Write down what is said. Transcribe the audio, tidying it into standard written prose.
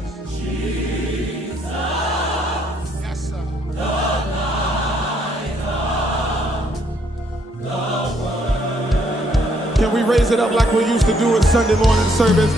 Jesus. Jesus. Yes, sir. Can we raise it up like we used to do in Sunday morning service?